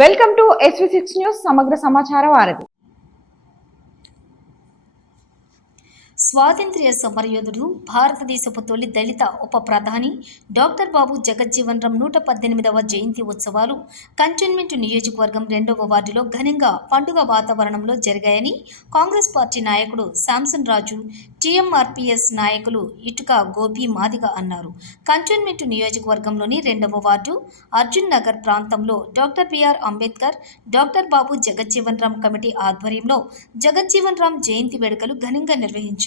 Welcome to SV six news సమగ్ర సమాచార వారధి. స్వాతంత్ర్య సమరయోధుడు భారతదేశపు తొలి దళిత ఉప ప్రధాని డాక్టర్ బాబు జగజ్జీవన్ రామ్ నూట పద్దెనిమిదవ జయంతి ఉత్సవాలు కంటోన్మెంట్ నియోజకవర్గం రెండవ వార్డులో ఘనంగా పండుగ వాతావరణంలో జరిగాయని కాంగ్రెస్ పార్టీ నాయకుడు శాంసన్ రాజు టీఎంఆర్పీఎస్ నాయకులు ఇటుక గోపి మాదిగ అన్నారు. కంటోన్మెంట్ నియోజకవర్గంలోని రెండవ వార్డు అర్జున్ నగర్ ప్రాంతంలో doctor B R Ambedkar doctor Babu Jagjivan Ram committee ఆధ్వర్యంలో జగజ్జీవన్ రామ్ జయంతి వేడుకలు ఘనంగా నిర్వహించారు.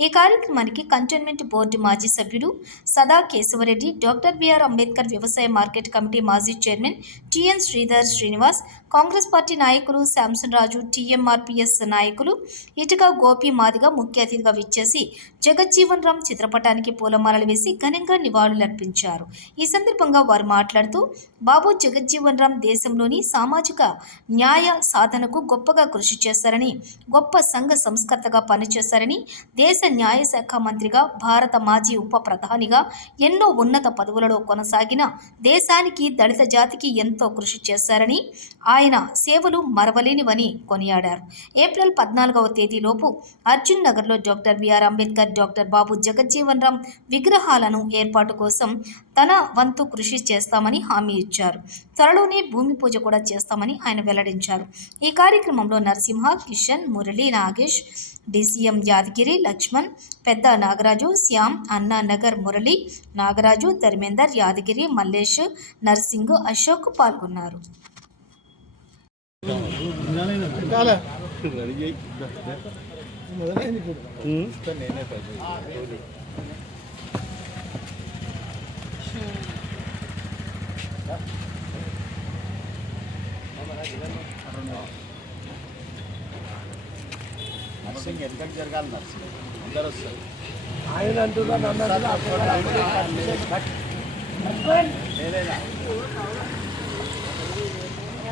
ఈ కార్యక్రమానికి కంటోన్మెంట్ బోర్డు మాజీ సభ్యుడు సదా కేశవరెడ్డి డాక్టర్ బిఆర్ అంబేద్కర్ వ్యవసాయ మార్కెట్ కమిటీ మాజీ chairman T N Sridhar Srinivas Congress party నాయకులు శాంసన్ రాజు టీఎంఆర్పీఎస్ నాయకులు ఇటుక గోపి మాదిగా ముఖ్య అతిథిగా విచ్చేసి జగజ్జీవన్ రామ్ చిత్రపటానికి పూలమాలలు వేసి ఘనంగా నివాళులర్పించారు ఈ సందర్భంగా వారు మాట్లాడుతూ బాబు జగజ్జీవన్ రామ్ దేశంలోని సామాజిక న్యాయ సాధనకు గొప్పగా కృషి చేశారని గొప్ప సంఘ సంస్కర్తగా పనిచేశారని దేశ న్యాయశాఖ మంత్రిగా భారత మాజీ ఉప ప్రధానిగా ఎన్నో ఉన్నత పదవులలో కొనసాగిన దేశానికి దళిత జాతికి ఎంతో కృషి చేశారని ఆయన ఆయన సేవలు మరవలేనివని కొనియాడారు. ఏప్రిల్ పద్నాలుగవ తేదీలోపు అర్జున్ నగర్లో doctor B R Ambedkar doctor Babu Jagjivan Ram విగ్రహాలను ఏర్పాటు కోసం తన వంతు కృషి చేస్తామని హామీ ఇచ్చారు. త్వరలోనే భూమి పూజ కూడా చేస్తామని ఆయన వెల్లడించారు. ఈ కార్యక్రమంలో నరసింహ కిషన్ మురళి నాగేష్ డిసిఎం యాదగిరి లక్ష్మణ్ పెద్ద నాగరాజు శ్యామ్ అన్నా నగర్ మురళి నాగరాజు ధర్మేందర్ యాదగిరి మల్లేష్ నర్సింగ్ అశోక్ పాల్గొన్నారు. నర్సింగ్ ఎందుకు జరగాలి నర్సింగ్ అందరూ వస్తారు ఆయన అంటున్నాను లేదేనా కొంచెం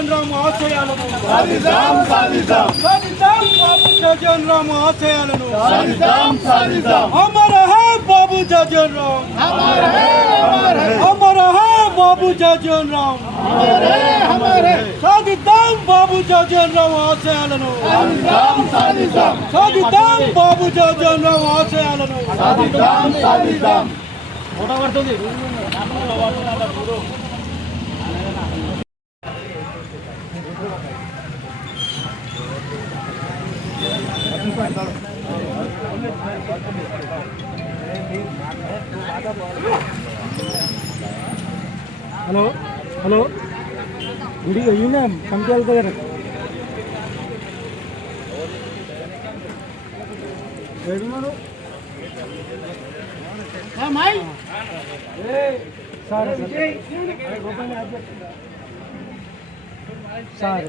వచ్చేసి రామ్ ఆశయాలను. సాధిద్దాం సాధిద్దాం. సాధిద్దాం బాబు జగన్ రామ్ ఆశయాలను. సాధిద్దాం సాధిద్దాం. అమర హే బాబు జగన్ రామ్ అమర హే అమర హే బాబు జగన్ రామ్ సాధిద్దాం బాబు జగన్ రామ్ ఆశయాలను. సాధిద్దాం సాధిద్దాం. సాధిద్దాం బాబు జగన్ రామ్ ఆశయాలను. సాధిద్దాం సాధిద్దాం. ఫోటో పడుతుంది. హలో హలో గుడి అయ్యిందా పంపి వెళ్తారు ఏడున్నారు sir sir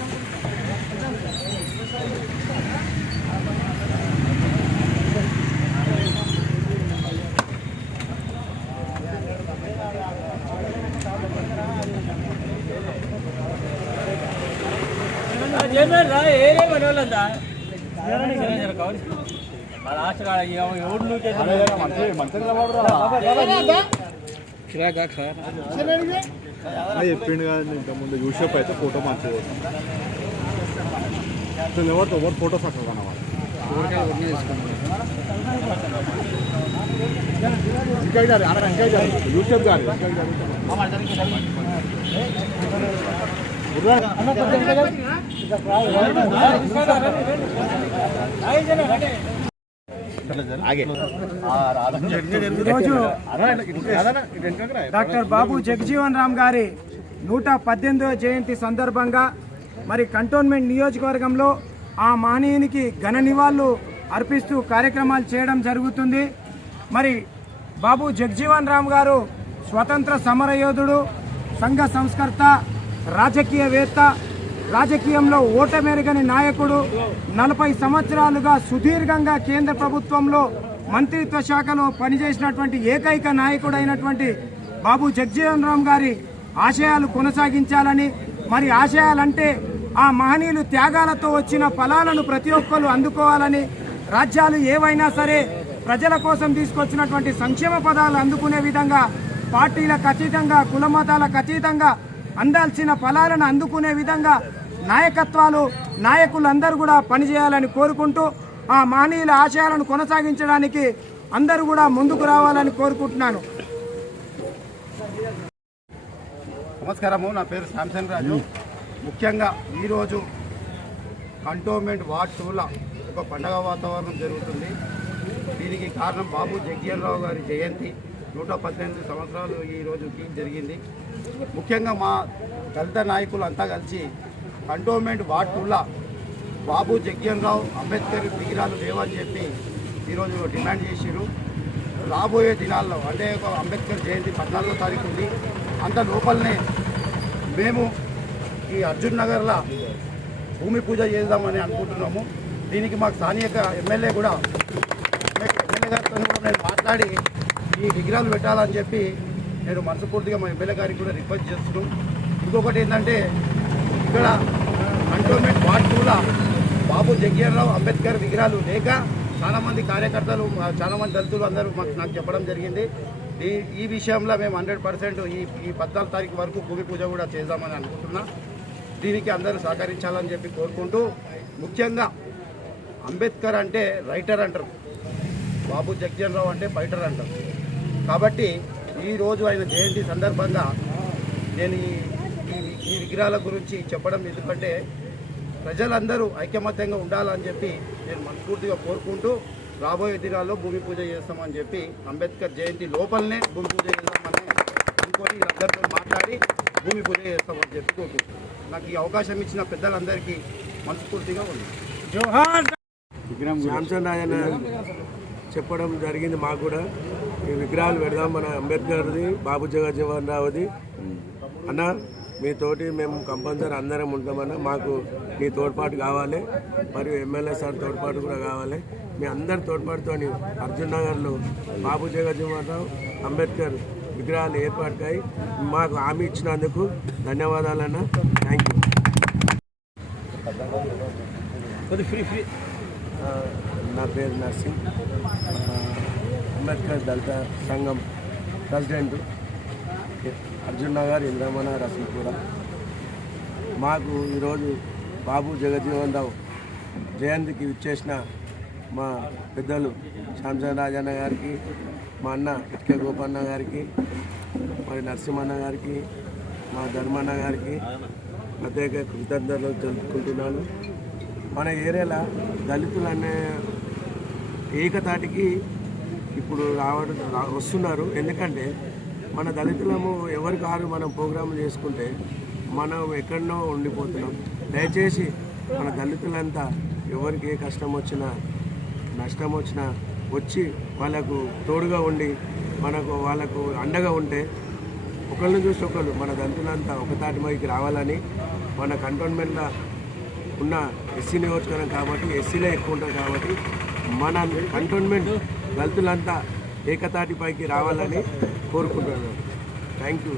చెప్పిండు కదా ఇంత ముందు యూషప్ అయితే ఫోటో మంచిగా ఎవరితో ఎవరు ఫోటోస్ అక్కడ కనవాలి గారు డాక్టర్ బాబు జగజీవన్ రామ్ గారి నూట పద్దెనిమిదవ జయంతి సందర్భంగా మరి కంటోన్మెంట్ నియోజకవర్గంలో ఆ మహనీయునికి ఘన నివాళులు అర్పిస్తూ కార్యక్రమాలు చేయడం జరుగుతుంది. మరి బాబు జగ్జీవన్ రామ్ గారు స్వతంత్ర సమరయోధుడు సంఘ సంస్కర్త రాజకీయవేత్త రాజకీయంలో ఓటమెరుగని నాయకుడు నలభై సంవత్సరాలుగా సుదీర్ఘంగా కేంద్ర ప్రభుత్వంలో మంత్రిత్వ శాఖలో పనిచేసినటువంటి ఏకైక నాయకుడైనటువంటి బాబు జగ్జీవన్ రామ్ గారి ఆశయాలు కొనసాగించాలని మరి ఆశయాలంటే ఆ మహనీయులు త్యాగాలతో వచ్చిన ఫలాలను ప్రతి ఒక్కరు అందుకోవాలని రాజ్యాలు ఏవైనా సరే ప్రజల కోసం తీసుకొచ్చినటువంటి సంక్షేమ పదాలు అందుకునే విధంగా పార్టీలకు అతీతంగా కులమతాలకు అతీతంగా అందాల్సిన ఫలాలను అందుకునే విధంగా నాయకత్వాలు నాయకులందరూ కూడా పనిచేయాలని కోరుకుంటూ ఆ మహనీయుల ఆశయాలను కొనసాగించడానికి అందరూ కూడా ముందుకు రావాలని కోరుకుంటున్నాను. నమస్కారము నా పేరు శాంసన్ రాజు ముఖ్యంగా ఈరోజు కంటోన్మెంట్ వార్డ్ టూల ఒక పండగ వాతావరణం జరుగుతుంది. దీనికి కారణం బాబు జగ్జీవన్రావు గారి జయంతి. నూట పద్దెనిమిది సంవత్సరాలు ఈరోజుకి జరిగింది. ముఖ్యంగా మా దళిత నాయకులు అంతా కలిసి కంటోన్మెంట్ వార్డ్ టూల బాబు జగ్జీవన్రావు అంబేద్కర్ విగ్రహాలు లేవని చెప్పి ఈరోజు డిమాండ్ చేసిరు రాబోయే దినాల్లో అంటే ఒక అంబేద్కర్ జయంతి పద్నాలుగో తారీఖు ఉంది. అంత లోపలనే మేము ఈ అర్జున్ నగర్లో భూమి పూజ చేద్దామని అనుకుంటున్నాము. దీనికి మాకు స్థానిక ఎమ్మెల్యే కూడా ఎమ్మెల్యే గారితో కూడా నేను మాట్లాడి ఈ విగ్రహాలు పెట్టాలని చెప్పి నేను మనస్ఫూర్తిగా మా ఎమ్మెల్యే గారికి కూడా రిక్వెస్ట్ చేస్తున్నాం. ఇంకొకటి ఏంటంటే ఇక్కడ కంటోన్మెంట్ వార్డ్ టూలో బాబు జగ్జీవన్రావు అంబేద్కర్ విగ్రహాలు లేక చాలామంది కార్యకర్తలు చాలామంది దళితులు అందరూ మాకు నాకు చెప్పడం జరిగింది. ఈ ఈ విషయంలో మేము హండ్రెడ్ పర్సెంట్ ఈ ఈ పద్నాలుగు తారీఖు వరకు భూమి పూజ కూడా చేద్దామని అనుకుంటున్నాం. దీనికి అందరూ సహకరించాలని చెప్పి కోరుకుంటూ ముఖ్యంగా అంబేద్కర్ అంటే రైటర్ అంటారు. బాబు జగ్జన్ రావు అంటే ఫైటర్ అంటారు. కాబట్టి ఈరోజు ఆయన జయంతి సందర్భంగా నేను ఈ ఈ- ఈ విగ్రహాల గురించి చెప్పడం ఎందుకంటే ప్రజలందరూ ఐకమత్యంగా ఉండాలని చెప్పి నేను మనస్ఫూర్తిగా కోరుకుంటూ రాబోయే దినాల్లో భూమి పూజ చేస్తామని చెప్పి అంబేద్కర్ జయంతి లోపలనే భూమి పూజ చేస్తామని అనుకొని వీళ్ళందరితో మాట్లాడి భూమి పూజ చేస్తాం చెప్పి కోరుకుంటున్నాను నాకు ఈ అవకాశం ఇచ్చిన పెద్దలందరికీ మనస్ఫూర్తిగా ఉంది. శాంసన్ రాజన్న చెప్పడం జరిగింది మాకు కూడా. ఈ విగ్రహాలు పెడదాం మన అంబేద్కర్ది బాబు జగజ్జీవన్ రావుది. అన్న మీతోటి మేము కంపల్సరీ అందరం ఉంటామన్న మాకు మీ తోడ్పాటు కావాలి. మరియు ఎమ్మెల్యే సార్ తోడ్పాటు కూడా కావాలి. మీ అందరి తోడ్పాటుతో అర్జున్ నగర్లో బాబు జగజ్జీవన్ రావు అంబేద్కర్ విగ్రహాలు ఏర్పాటుకాయి. మాకు హామీ ఇచ్చినందుకు ధన్యవాదాలన్న. థ్యాంక్ యూ నా పేరు నర్సింగ్. అంబేద్కర్ దళిత సంఘం ప్రెసిడెంట్ అర్జున్ నగర్ ఇంద్రమణ రసంపూర. మాకు ఈరోజు బాబు జగజీవన్ రావు జయంతికి ఇచ్చేసిన మా పెద్దలు శాంసన్ రాజన్న గారికి మా అన్న ఇటుక గోపన్న గారికి మరి నరసింహన్న గారికి మా ధర్మన్న గారికి ప్రత్యేక కృతజ్ఞతలు తెలుపుకుంటున్నాను. మన ఏరియాలో దళితులు అనే ఏకతాటికి ఇప్పుడు రావడం రా- వస్తున్నారు. ఎందుకంటే మన దళితులము ఎవరి కారు మనం ప్రోగ్రాం చేసుకుంటే మనం ఎక్కడనో ఉండిపోతున్నాం. దయచేసి మన దళితులంతా ఎవరికి ఏ కష్టం వచ్చినా నష్టం వచ్చినా వచ్చి వాళ్ళకు తోడుగా ఉండి మనకు వాళ్ళకు అండగా ఉంటే ఒకళ్ళని చూసి ఒకళ్ళు మన దంతులంతా ఒక తాటిమైకి రావాలని మన కంటోన్మెంట్లో ఉన్న ఎస్సీ నియోజకవర్గం కాబట్టి ఎస్సీలే ఎక్కువ ఉంటారు కాబట్టి మన కంటోన్మెంట్ దళితులంతా ఏకతాటిపైకి రావాలని కోరుకుంటున్నాను. Thank you.